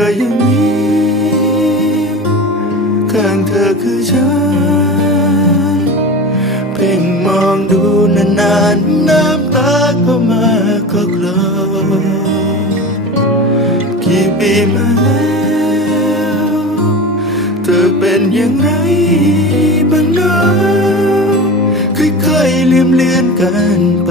อยังมีข้างเธอคือฉัน เพ่งมองดูนานๆน้ำตาก็มาก็คลอกี่ปีมาแล้วเธอเป็นอย่างไรบ้างเนาะค่อยๆลืมเลือนกันไป